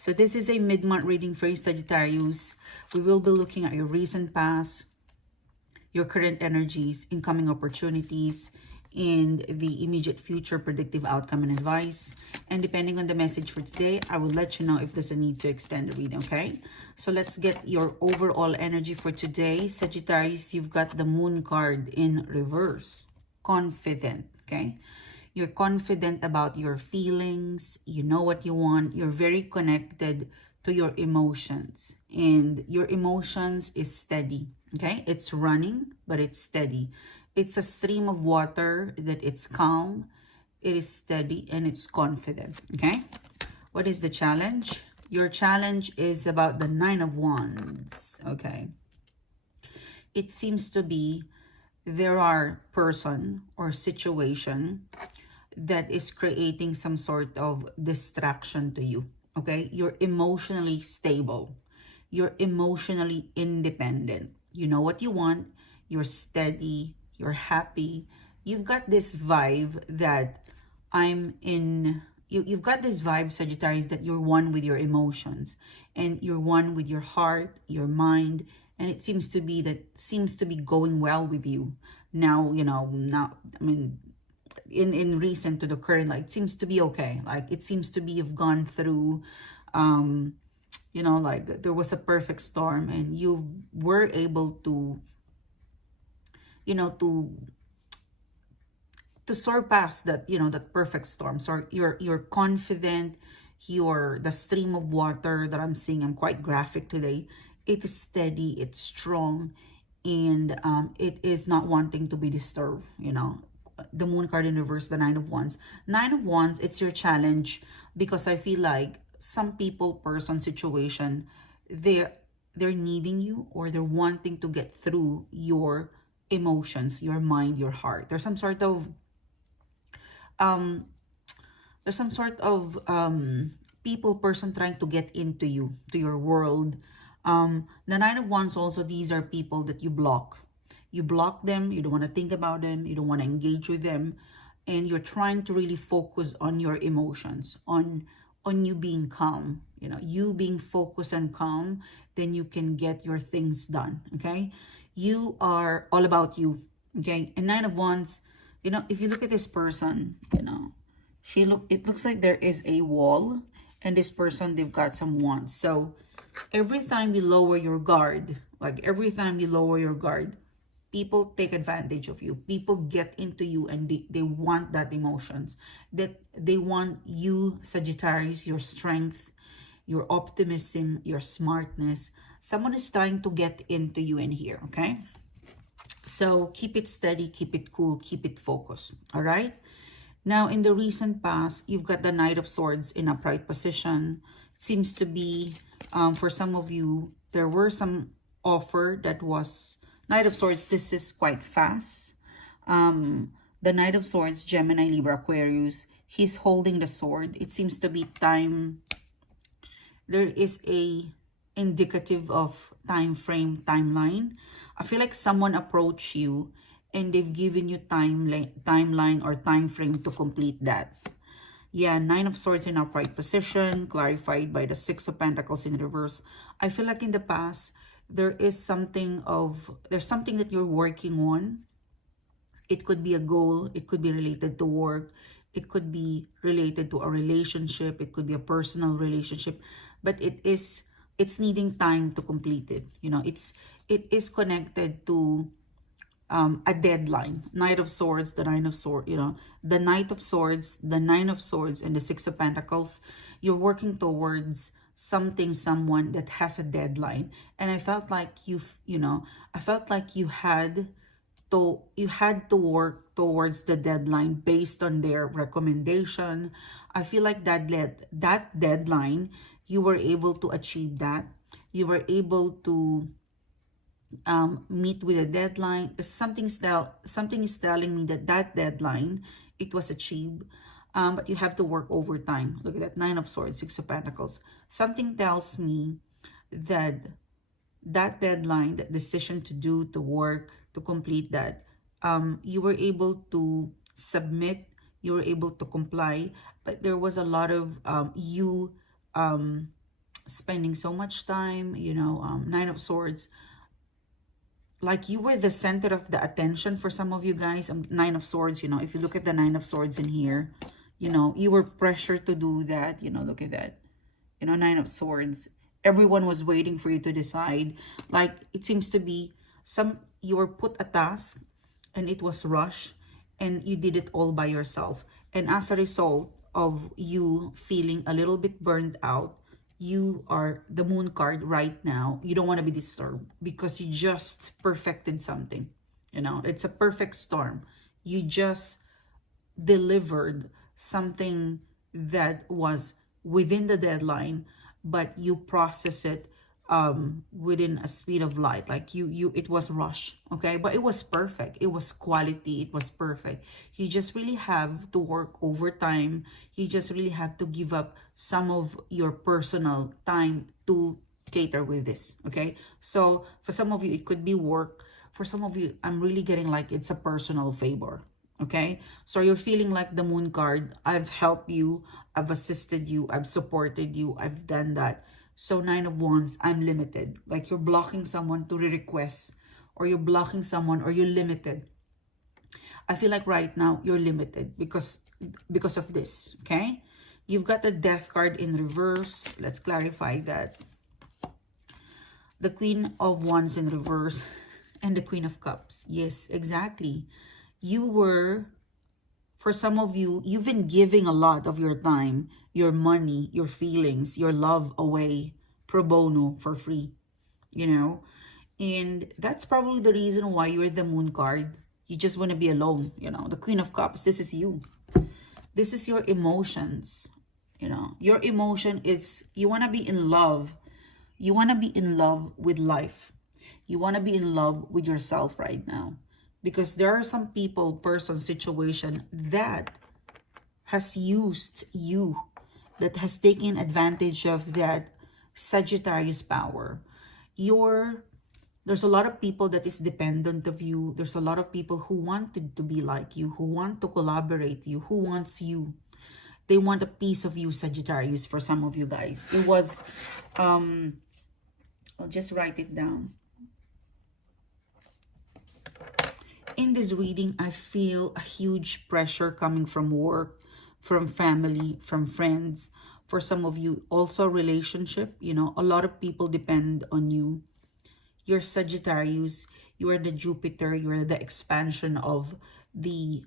So this is a mid-month reading for you, Sagittarius. We will be looking at your recent past, your current energies, incoming opportunities, and the immediate future predictive outcome and advice. And depending on the message for today, I will let you know if there's a need to extend the reading, okay? So let's get your overall energy for today. Sagittarius, you've got the Moon card in reverse. Confident, okay? You're confident about your feelings. You know what you want. You're very connected to your emotions. And your emotions is steady, okay? It's running, but it's steady. It's a stream of water that it's calm, it is steady, and it's confident, okay? What is the challenge? Your challenge is about the Nine of Wands, okay? It seems to be there are person or situation that is creating some sort of distraction to you, okay? You're emotionally stable. You're emotionally independent. You know what you want. You're steady. You're happy. You've got this vibe that you've got this vibe, Sagittarius, that you're one with your emotions and you're one with your heart, your mind, and it seems to be going well with you now. I mean, in recent to the current, like, it seems to be okay. Like, it seems to be you've gone through like there was a perfect storm and you were able to to surpass that, that perfect storm. So you're confident. You're the stream of water that I'm seeing. I'm quite graphic today. It is steady, it's strong, and it is not wanting to be disturbed. The Moon card in reverse, the Nine of Wands. Nine of Wands, it's your challenge, because I feel like some people, person, situation, they're needing you, or they're wanting to get through your emotions, your mind, your heart. There's some sort of um people, person trying to get into you, to your world. The Nine of Wands also, these are people that you block. You block them, you don't want to think about them, you don't want to engage with them, and you're trying to really focus on your emotions, on you being calm, you being focused and calm, then you can get your things done, okay? You are all about you, okay? And Nine of Wands, if you look at this person, it looks like there is a wall, and this person, they've got some wands. So every time you lower your guard, people take advantage of you. People get into you, and they want that emotions. That they want you, Sagittarius, your strength, your optimism, your smartness. Someone is trying to get into you in here, okay? So keep it steady, keep it cool, keep it focused, all right? Now, in the recent past, you've got the Knight of Swords in upright position. It seems to be, for some of you, there were some offer that was Knight of Swords. This is quite fast. The Knight of Swords, Gemini, Libra, Aquarius, he's holding the sword. It seems to be time. There is a indicative of time frame, timeline. I feel like someone approached you and they've given you timeline or time frame to complete that. Yeah, Nine of Swords in upright position, clarified by the Six of Pentacles in reverse. I feel like in the past, there's something that you're working on. It could be a goal, it could be related to work, it could be related to a relationship, it could be a personal relationship, but it's needing time to complete it. It is connected to a deadline. Knight of Swords, the Nine of Swords, the Knight of Swords, the Nine of Swords, and the Six of Pentacles. You're working towards something, someone that has a deadline. And I felt like you had to work towards the deadline based on their recommendation. I feel like that deadline, you were able to achieve that. You were able to meet with a deadline. Something is telling me that deadline, it was achieved, but you have to work overtime. Look at that, Nine of Swords, Six of Pentacles. Something tells me that deadline, that decision to work, to complete that, you were able to submit, you were able to comply, but there was a lot of spending so much time, you know, Nine of Swords, like you were the center of the attention for some of you guys. Nine of Swords, you know, if you look at the Nine of Swords in here, you know, you were pressured to do that, you know, look at that, you know, Nine of Swords. Everyone was waiting for you to decide. Like, it seems to be you were put a task and it was rushed and you did it all by yourself. And as a result of you feeling a little bit burned out, you are the Moon card right now. You don't want to be disturbed because you just perfected something. You know, it's a perfect storm. You just delivered something that was within the deadline, but you process it within a speed of light. Like it was rushed, okay, but it was perfect. It was quality. It was perfect. You just really have to work overtime. You just really have to give up some of your personal time to cater with this, okay? So for some of you it could be work. For some of you, I'm really getting like it's a personal favor. Okay, so you're feeling like the Moon card. I've helped you, I've assisted you, I've supported you, I've done that. So Nine of Wands, I'm limited. Like you're blocking someone to request, or you're blocking someone, or you're limited. I feel like right now you're limited because of this. Okay, you've got the Death card in reverse. Let's clarify that. The Queen of Wands in reverse and the Queen of Cups. Yes, exactly. You were, for some of you, you've been giving a lot of your time, your money, your feelings, your love away pro bono for free, you know? And that's probably the reason why you're the Moon card. You just want to be alone, you know? The Queen of Cups, this is you. This is your emotions, you know? Your emotion is you want to be in love. You want to be in love with life. You want to be in love with yourself right now. Because there are some people, person, situation that has used you, that has taken advantage of that Sagittarius power. There's a lot of people that is dependent of you. There's a lot of people who wanted to be like you, who want to collaborate you, who wants you. They want a piece of you, Sagittarius, for some of you guys. It was, I'll just write it down. In this reading, I feel a huge pressure coming from work, from family, from friends. For some of you, also relationship. You know, a lot of people depend on you. You're Sagittarius. You are the Jupiter. You are the expansion of the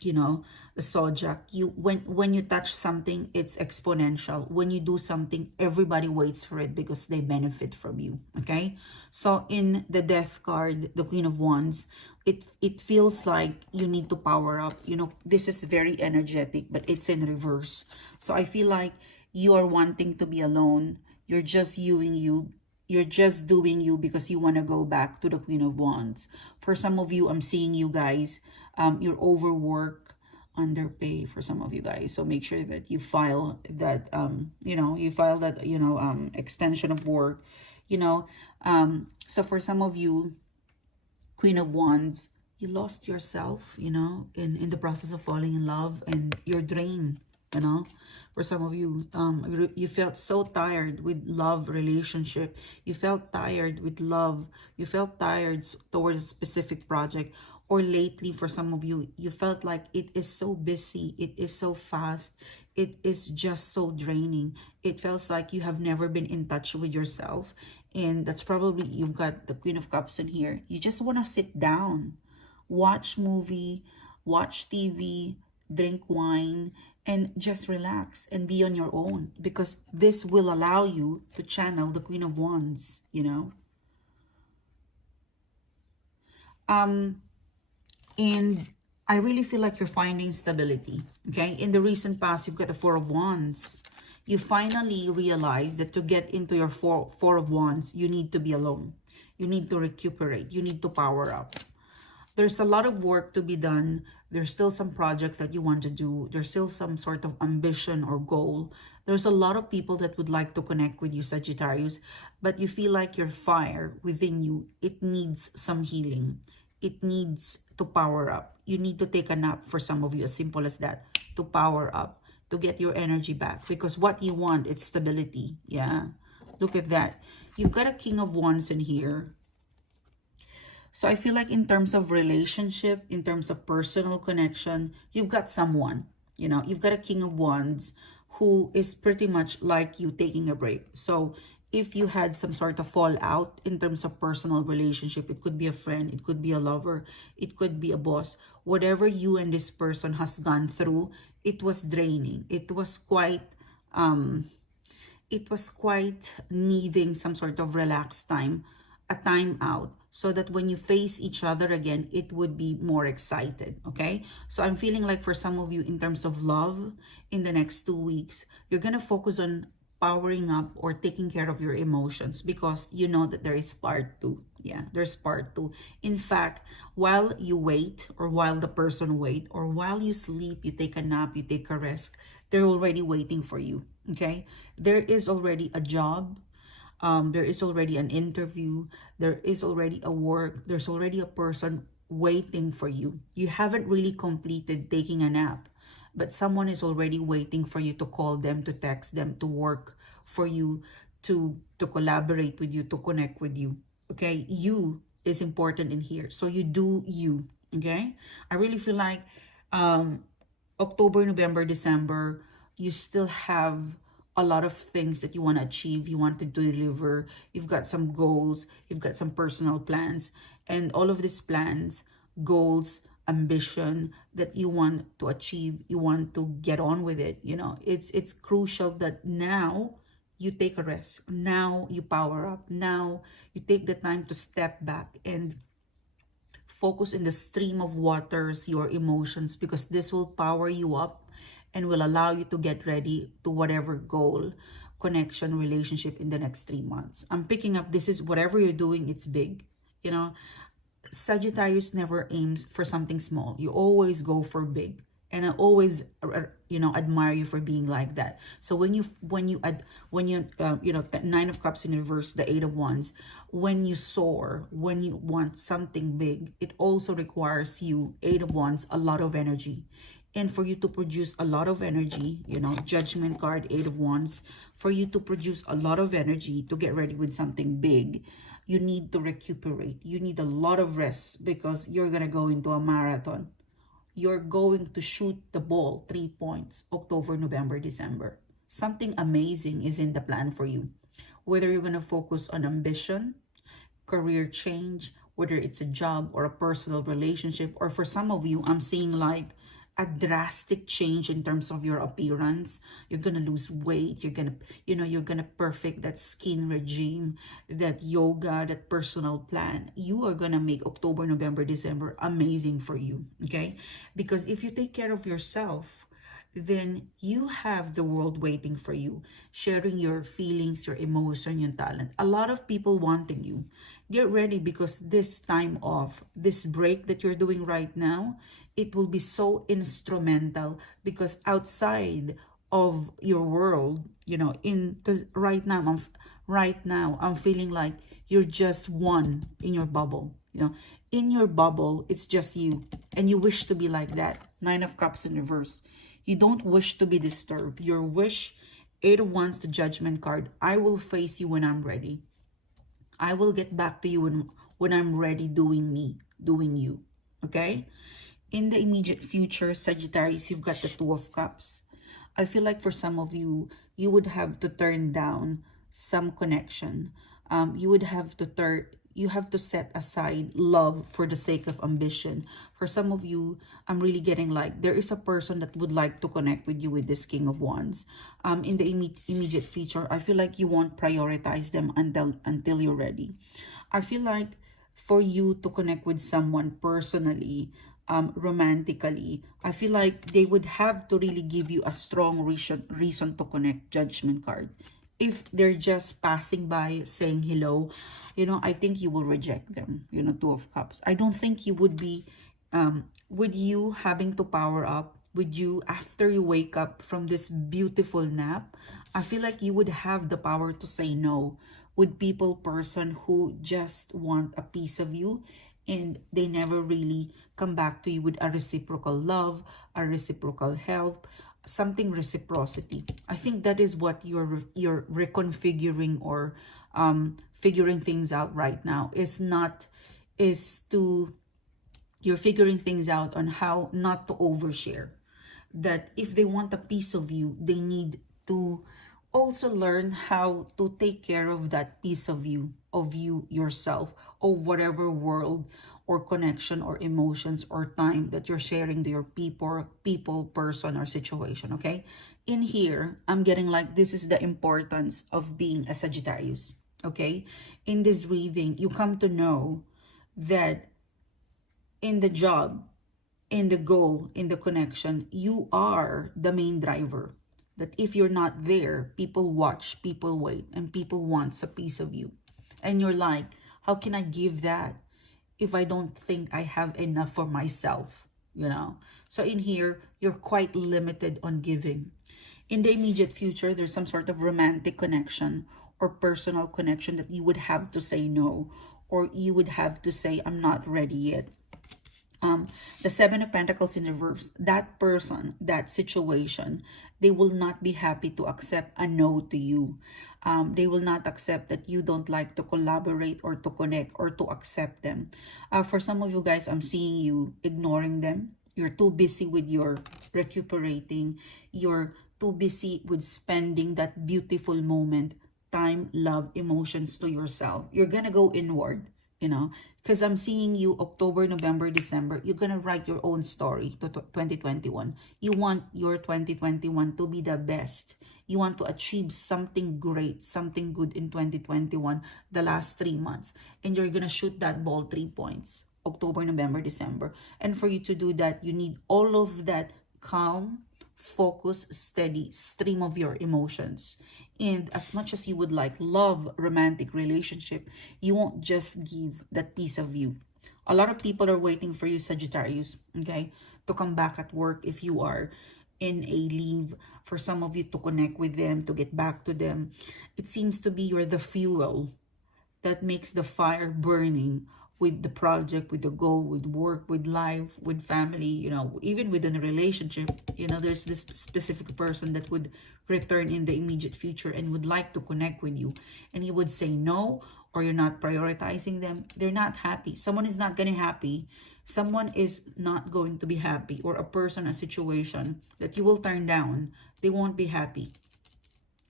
you know, the zodiac. You when you touch something, it's exponential. When you do something, everybody waits for it because they benefit from you. Okay, so in the Death card, the Queen of Wands, it feels like you need to power up. You know, this is very energetic, but it's in reverse. So I feel like you are wanting to be alone. You're just you. You're just doing you because you want to go back to the Queen of Wands. For some of you, I'm seeing you guys, you're overworked, underpay for some of you guys. So make sure that you file that, you know, extension of work, you know. So for some of you, Queen of Wands, you lost yourself, you know, in the process of falling in love, and you're drained, you know. For some of you, you felt so tired with love relationship. You felt tired with love. You felt tired towards a specific project. Or lately, for some of you, you felt like it is so busy. It is so fast. It is just so draining. It feels like you have never been in touch with yourself. And that's probably, you've got the Queen of Cups in here. You just want to sit down, watch movie, watch TV, drink wine, and just relax and be on your own, because this will allow you to channel the Queen of Wands, you know. And I really feel like you're finding stability, okay? In the recent past, you've got the Four of Wands. You finally realize that to get into your four of Wands, you need to be alone. You need to recuperate. You need to power up. There's a lot of work to be done. There's still some projects that you want to do. There's still some sort of ambition or goal. There's a lot of people that would like to connect with you, Sagittarius, but you feel like your fire within you, it needs some healing. It needs to power up. You need to take a nap, for some of you, as simple as that, to power up. to get your energy back, because what you want is stability. Yeah, look at that. You've got a King of Wands in here. So I feel like in terms of relationship, in terms of personal connection, you've got someone, you know, you've got a King of Wands who is pretty much like you taking a break. So if you had some sort of fallout in terms of personal relationship, it could be a friend, it could be a lover, it could be a boss, whatever you and this person has gone through, it was draining. It was quite needing some sort of relaxed time, a time out, so that when you face each other again, it would be more excited. Okay, so I'm feeling like for some of you, in terms of love, in the next 2 weeks, you're gonna focus on powering up or taking care of your emotions, because you know that there is part two. Yeah, there's part two. In fact, while you wait, or while the person wait, or while you sleep, you take a nap, you take a rest, they're already waiting for you. Okay, there is already a job, there is already an interview, there is already a work, there's already a person waiting for you. You haven't really completed taking a nap, but someone is already waiting for you to call them, to text them, to work for you, to collaborate with you, to connect with you. Okay, you is important in here, so you do you. Okay, I really feel like October, November, December, you still have a lot of things that you want to achieve, you want to deliver, you've got some goals, you've got some personal plans, and all of these plans, goals, ambition that you want to achieve, you want to get on with it. You know, it's crucial that now you take a rest, now you power up, now you take the time to step back and focus in the stream of waters, your emotions, because this will power you up and will allow you to get ready to whatever goal, connection, relationship in the next 3 months. I'm picking up, this is whatever you're doing, it's big. You know, Sagittarius never aims for something small. You always go for big. And I always, admire you for being like that. So the 9 of Cups in reverse, the 8 of Wands, when you soar, when you want something big, it also requires you, 8 of Wands, a lot of energy. And for you to produce a lot of energy, Judgment card, 8 of Wands, for you to produce a lot of energy to get ready with something big, you need to recuperate. You need a lot of rest, because you're going to go into a marathon. You're going to shoot the ball 3 points, October, November, December. Something amazing is in the plan for you. Whether you're going to focus on ambition, career change, whether it's a job or a personal relationship, or for some of you, I'm seeing like a drastic change in terms of your appearance. You're gonna lose weight, you're gonna perfect that skin regime, that yoga, that personal plan. You are gonna make October, November, December amazing for you. Okay, because if you take care of yourself, then you have the world waiting for you, sharing your feelings, your emotion, your talent. A lot of people wanting you. Get ready, because this time off, this break that you're doing right now, it will be so instrumental, because outside of your world, because right now I'm feeling like you're just one in your bubble. In your bubble, it's just you, and you wish to be like that. 9 of Cups in reverse. You don't wish to be disturbed. Your wish, 8 of Wands, the Judgment card. I will face you when I'm ready. I will get back to you when I'm ready, doing me, doing you. Okay? In the immediate future, Sagittarius, you've got the 2 of Cups. I feel like for some of you, you would have to turn down some connection. You have to set aside love for the sake of ambition. For some of you, I'm really getting like there is a person that would like to connect with you with this King of Wands. In the immediate future, I feel like you won't prioritize them until you're ready. I feel like for you to connect with someone personally, romantically, I feel like they would have to really give you a strong reason to connect. Judgment card. If they're just passing by saying hello, I think you will reject them. 2 of Cups. I don't think you would be, with you having to power up, with you after you wake up from this beautiful nap, I feel like you would have the power to say no with person who just want a piece of you, and they never really come back to you with a reciprocal love, a reciprocal help, something reciprocity. I think that is what you're reconfiguring or figuring things out right now. Is to you're figuring things out on how not to overshare. That if they want a piece of you, they need to also learn how to take care of that piece of you yourself, of whatever world or connection or emotions or time that you're sharing to your people, person, or situation. Okay, in here I'm getting like this is the importance of being a Sagittarius. Okay, in this reading you come to know that in the job, in the goal, in the connection, you are the main driver. That if you're not there, people watch, people wait, and people want a piece of you. And you're like, how can I give that if I don't think I have enough for myself? You know? So in here, you're quite limited on giving. In the immediate future, there's some sort of romantic connection or personal connection that you would have to say no, or you would have to say, I'm not ready yet. The Seven of Pentacles in reverse, that person, that situation, they will not be happy to accept a no to you. They will not accept that you don't like to collaborate or to connect or to accept them. For some of you guys, I'm seeing you ignoring them. You're too busy with your recuperating. You're too busy with spending that beautiful moment, time, love, emotions to yourself. You're gonna go inward, you know, because I'm seeing you October, November, December. You're gonna write your own story to 2021. You want your 2021 to be the best. You want to achieve something great, something good in 2021, the last 3 months, and you're gonna shoot that ball 3 points, October, November, December. And for you to do that, you need all of that calm, focus, steady stream of your emotions. And as much as you would like love, romantic relationship, you won't just give that piece of you. A lot of people are waiting for you, Sagittarius, okay, to come back at work if you are in a leave. For some of you to connect with them, to get back to them. It seems to be you're the fuel that makes the fire burning with the project, with the goal, with work, with life, with family, you know, even within a relationship. You know, there's this specific person that would return in the immediate future and would like to connect with you, and you would say no, or you're not prioritizing them. They're not happy. Someone is not gonna happy. Someone is not going to be happy, or a person, a situation that you will turn down, they won't be happy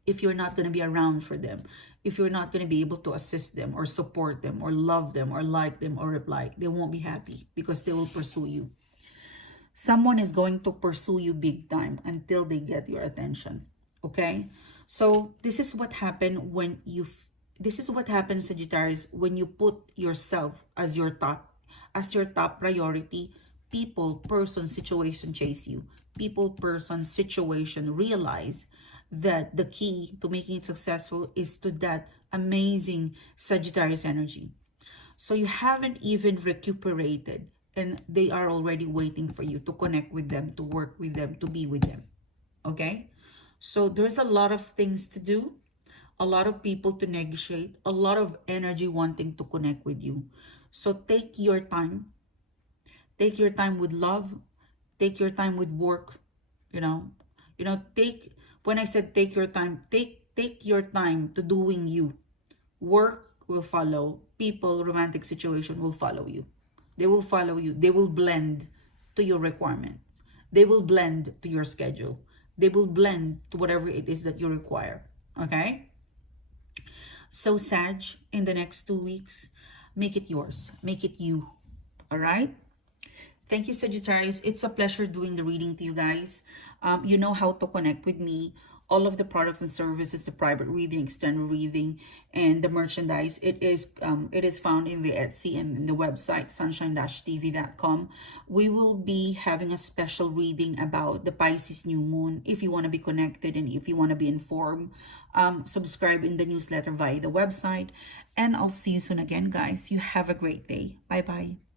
if you're not going to be around for them, if you're not going to be able to assist them or support them or love them or like them or reply. They won't be happy because they will pursue you. Someone is going to pursue you big time until they get your attention. Okay, so this is what happened when you this is what happens, Sagittarius, when you put yourself as your top priority. People, person, situation chase you. People, person, situation realize that the key to making it successful is to that amazing Sagittarius energy. So you haven't even recuperated, and they are already waiting for you to connect with them, to work with them, to be with them. Okay, so there's a lot of things to do, a lot of people to negotiate, a lot of energy wanting to connect with you. So take your time. Take your time with love. Take your time with work. You know, take, when I said take your time, take your time to doing you. Work will follow. People, romantic situation will follow you. They will follow you. They will blend to your requirements. They will blend to your schedule. They will blend to whatever it is that you require. Okay? So Sag, in the next 2 weeks, make it yours. Make it you. All right? Thank you, Sagittarius. It's a pleasure doing the reading to you guys. You know how to connect with me. All of the products and services, the private reading, extended reading, and the merchandise, it is found in the Etsy and in the website sunshine-tv.com. We will be having a special reading about the Pisces new moon. If you want to be connected and if you want to be informed, subscribe in the newsletter via the website. And I'll see you soon again, guys. You have a great day. Bye-bye.